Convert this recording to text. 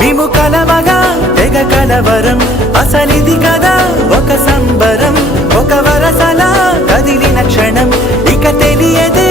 మేము కలవగా తెగ కలవరం అసలిది కదా ఒక సంబరం ఒక వరసలా కదిలిన క్షణం ఇక తెలియదే